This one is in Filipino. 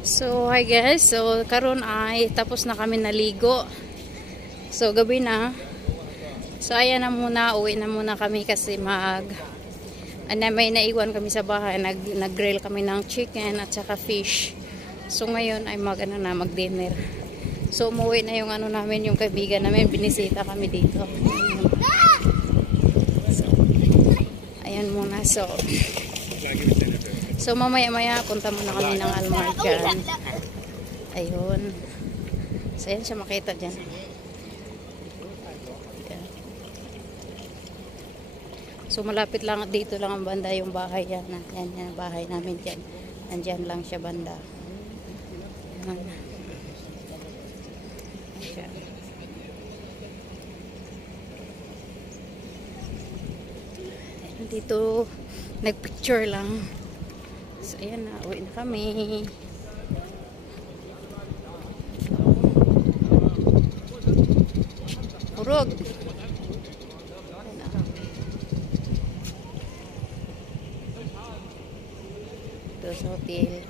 So, hi guys. So, karon ay tapos na kami naligo. So, gabi na. So, ayan na muna. Uwi na muna kami kasi may naiwan kami sa bahay. Nag-grill kami ng chicken at saka fish. So, ngayon ay mag-dinner. So, umuwi na yung namin, yung kaibigan namin. Binisita kami dito. So, ayan muna. So, mamaya-maya, punta muna kami ng Almar dyan. Ayun. So, yan siya makita dyan. Yan. So, malapit lang, dito lang ang banda yung bahay yan. Yan, yan, bahay namin dyan. Nandyan lang siya banda. Yan. Yan. Dito, nagpicture lang. So, ayan na. Uwi na kami. Urog. Ayan na. Ito sa hotel.